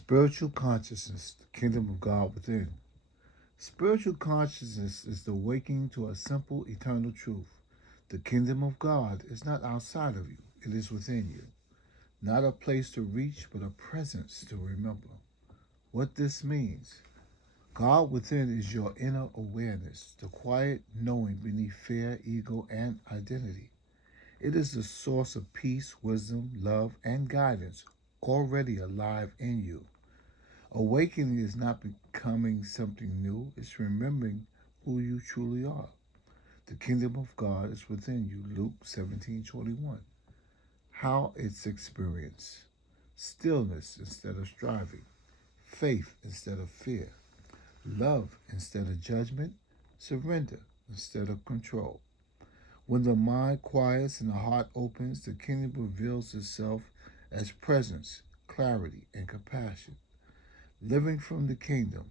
Spiritual consciousness, the kingdom of God within. Spiritual consciousness is the waking to a simple eternal truth. The kingdom of God is not outside of you, it is within you. Not a place to reach, but a presence to remember. What this means: God within is your inner awareness, the quiet knowing beneath fear, ego, and identity. It is the source of peace, wisdom, love, and guidance already alive in you. Awakening is not becoming something new, it's remembering who you truly are. The kingdom of God is within you, Luke 17:21. How it's experienced: stillness instead of striving, faith instead of fear, love instead of judgment, surrender instead of control. When the mind quiets and the heart opens, the kingdom reveals itself as presence, clarity, and compassion. Living from the kingdom.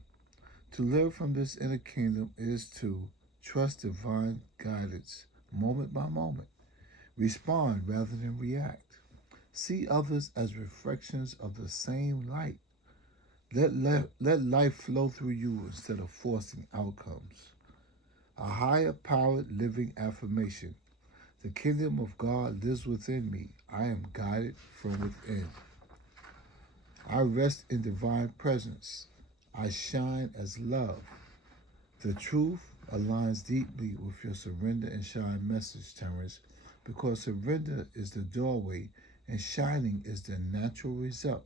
To live from this inner kingdom is to trust divine guidance moment by moment. Respond rather than react. See others as reflections of the same light. Let life flow through you instead of forcing outcomes. A higher powered living affirmation. The kingdom of God lives within me. I am guided from within. I rest in divine presence. I shine as love. The truth aligns deeply with your surrender and shine message, Terrence, because surrender is the doorway and shining is the natural result.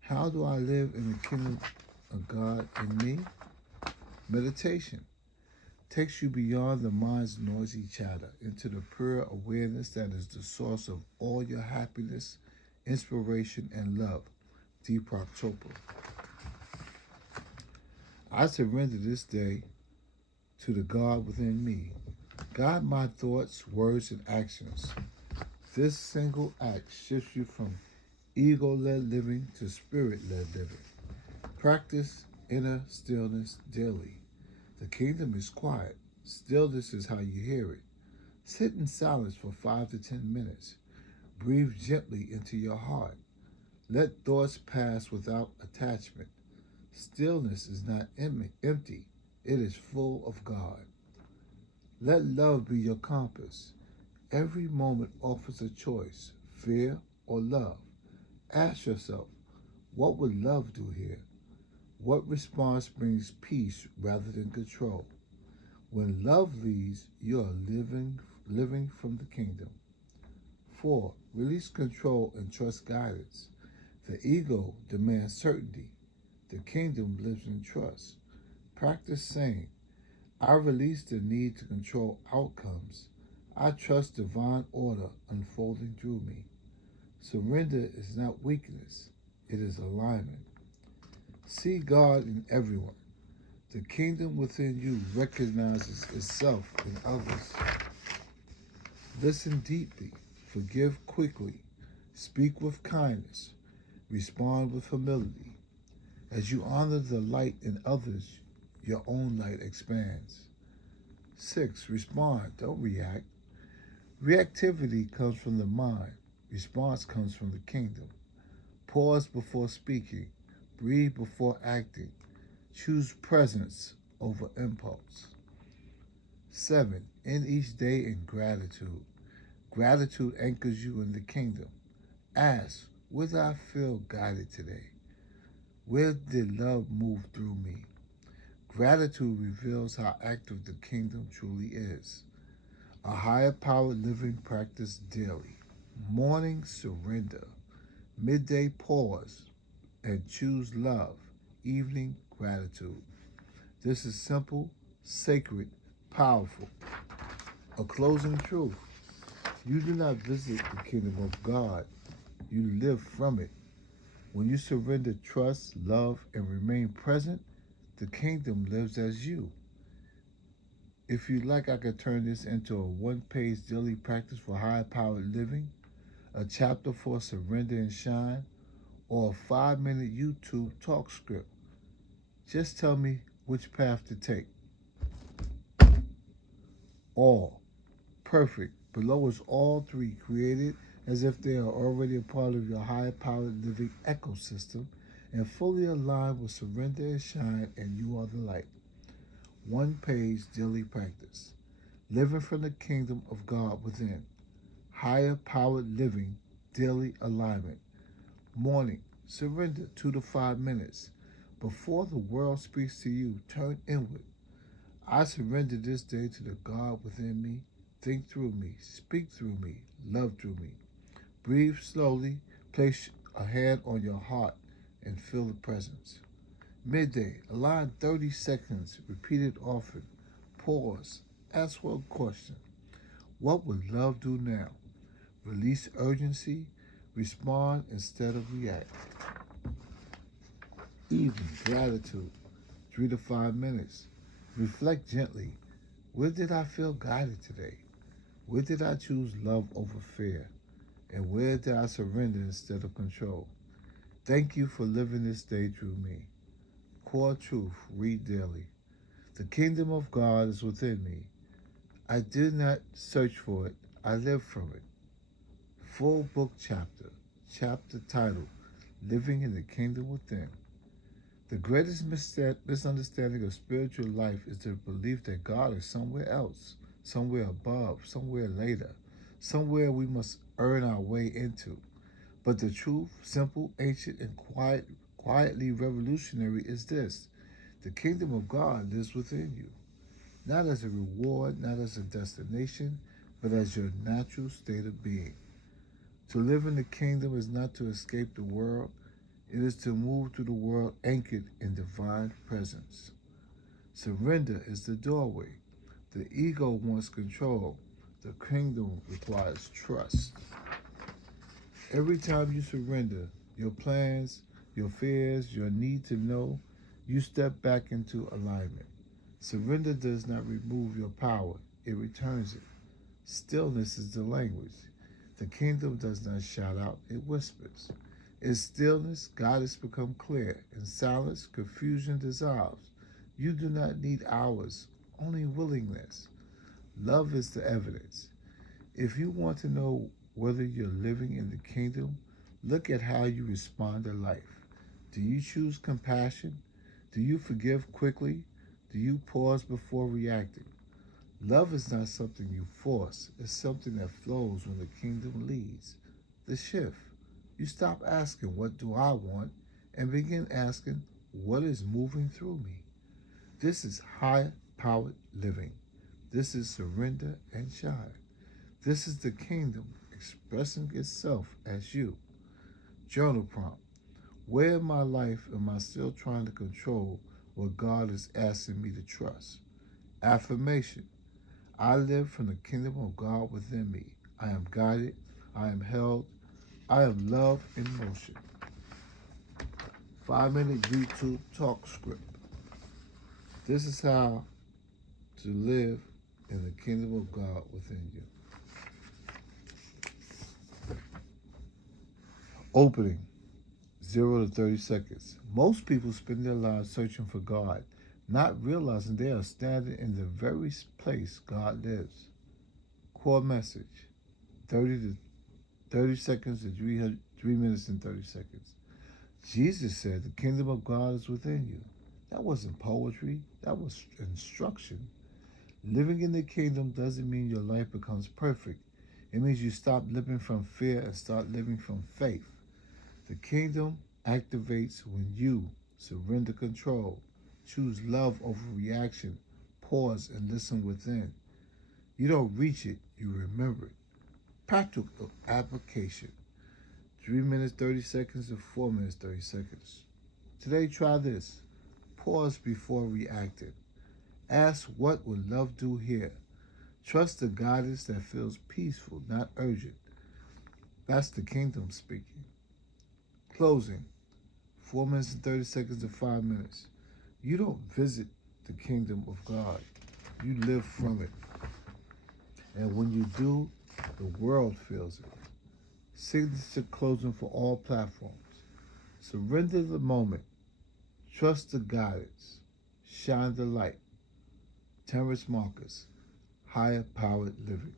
How do I live in the kingdom of God in me? Meditation takes you beyond the mind's noisy chatter into the pure awareness that is the source of all your happiness, inspiration, and love. Deepak Chopra. I surrender this day to the God within me. Guide my thoughts, words, and actions. This single act shifts you from ego led living to spirit led living. Practice inner stillness daily. The kingdom is quiet. Stillness is how you hear it. Sit in silence for 5 to 10 minutes. Breathe gently into your heart. Let thoughts pass without attachment. Stillness is not empty, it is full of God. Let love be your compass. Every moment offers a choice: fear or love. Ask yourself, what would love do here? What response brings peace rather than control? When love leads, you are living from the kingdom. 4. Release control and trust guidance. The ego demands certainty. The kingdom lives in trust. Practice saying, I release the need to control outcomes. I trust divine order unfolding through me. Surrender is not weakness, it is alignment. See God in everyone. The kingdom within you recognizes itself in others. Listen deeply, forgive quickly, speak with kindness, respond with humility. As you honor the light in others, your own light expands. 6. Respond, don't react. Reactivity comes from the mind, response comes from the kingdom. Pause before speaking, breathe before acting, choose presence over impulse. 7. End each day in gratitude. Gratitude anchors you in the kingdom. Ask, where did I feel guided today? Where did love move through me? Gratitude reveals how active the kingdom truly is. A higher power living practice daily. Morning surrender. Midday pause and choose love. Evening gratitude. This is simple, sacred, powerful. A closing truth. You do not visit the kingdom of God, you live from it. When you surrender trust, love, and remain present, the kingdom lives as you. If you like, I could turn this into a one-page daily practice for high-powered living, a chapter for surrender and shine, or a 5-minute YouTube talk script. Just tell me which path to take. All. Perfect. Below is all three created as if they are already a part of your high-powered living ecosystem and fully aligned with surrender and shine, and you are the light. One page daily practice. Living from the kingdom of God within. Higher powered living, daily alignment. Morning, surrender 2 to 5 minutes. Before the world speaks to you, turn inward. I surrender this day to the God within me. Think through me, speak through me, love through me. Breathe slowly, place a hand on your heart, and feel the presence. Midday, align 30 seconds, repeat it often. Pause, ask one question. What would love do now? Release urgency, respond instead of react. Evening, gratitude, 3 to 5 minutes. Reflect gently. Where did I feel guided today? Where did I choose love over fear? And where did I surrender instead of control? Thank you for living this day through me. Core truth, read daily. The kingdom of God is within me. I did not search for it, I live from it. Full book chapter. Chapter title, Living in the Kingdom Within. The greatest misunderstanding of spiritual life is the belief that God is somewhere else, somewhere above, somewhere later, somewhere we must earn our way into. But the truth, simple, ancient, and quietly revolutionary, is this: the kingdom of God lives within you, not as a reward, not as a destination, but as your natural state of being. To live in the kingdom is not to escape the world, it is to move through the world anchored in divine presence. Surrender is the doorway. The ego wants control. The kingdom requires trust. Every time you surrender your plans, your fears, your need to know, you step back into alignment. Surrender does not remove your power, it returns it. Stillness is the language. The kingdom does not shout out, it whispers. In stillness, God has become clear. In silence, confusion dissolves. You do not need hours, only willingness. Love is the evidence. If you want to know whether you're living in the kingdom, look at how you respond to life. Do you choose compassion? Do you forgive quickly? Do you pause before reacting? Love is not something you force, it's something that flows when the kingdom leads. The shift. You stop asking, "What do I want?" and begin asking, "What is moving through me?" This is high powered living. This is surrender and shine. This is the kingdom expressing itself as you. Journal prompt. Where in my life am I still trying to control what God is asking me to trust? Affirmation. I live from the kingdom of God within me. I am guided. I am held. I am love in motion. 5 minute YouTube talk script. This is how to live in the kingdom of God within you. Opening 0 to 30 seconds. Most people spend their lives searching for God, not realizing they are standing in the very place God lives. Core message 30 seconds to 3 minutes and 30 seconds. Jesus said the kingdom of God is within you. That wasn't poetry, that was instruction. Living in the kingdom doesn't mean your life becomes perfect. It means you stop living from fear and start living from faith. The kingdom activates when you surrender control, choose love over reaction, pause and listen within. You don't reach it, you remember it. Practical application. 3 minutes 30 seconds to 4 minutes 30 seconds. Today try this. Pause before reacting. Ask, what would love do here? Trust the guidance that feels peaceful, not urgent. That's the kingdom speaking. Closing. 4 minutes and 30 seconds to 5 minutes. You don't visit the kingdom of God. You live from it. And when you do, the world feels it. Signature closing for all platforms. Surrender the moment. Trust the guidance. Shine the light. Terrence Marcus. Higher powered living.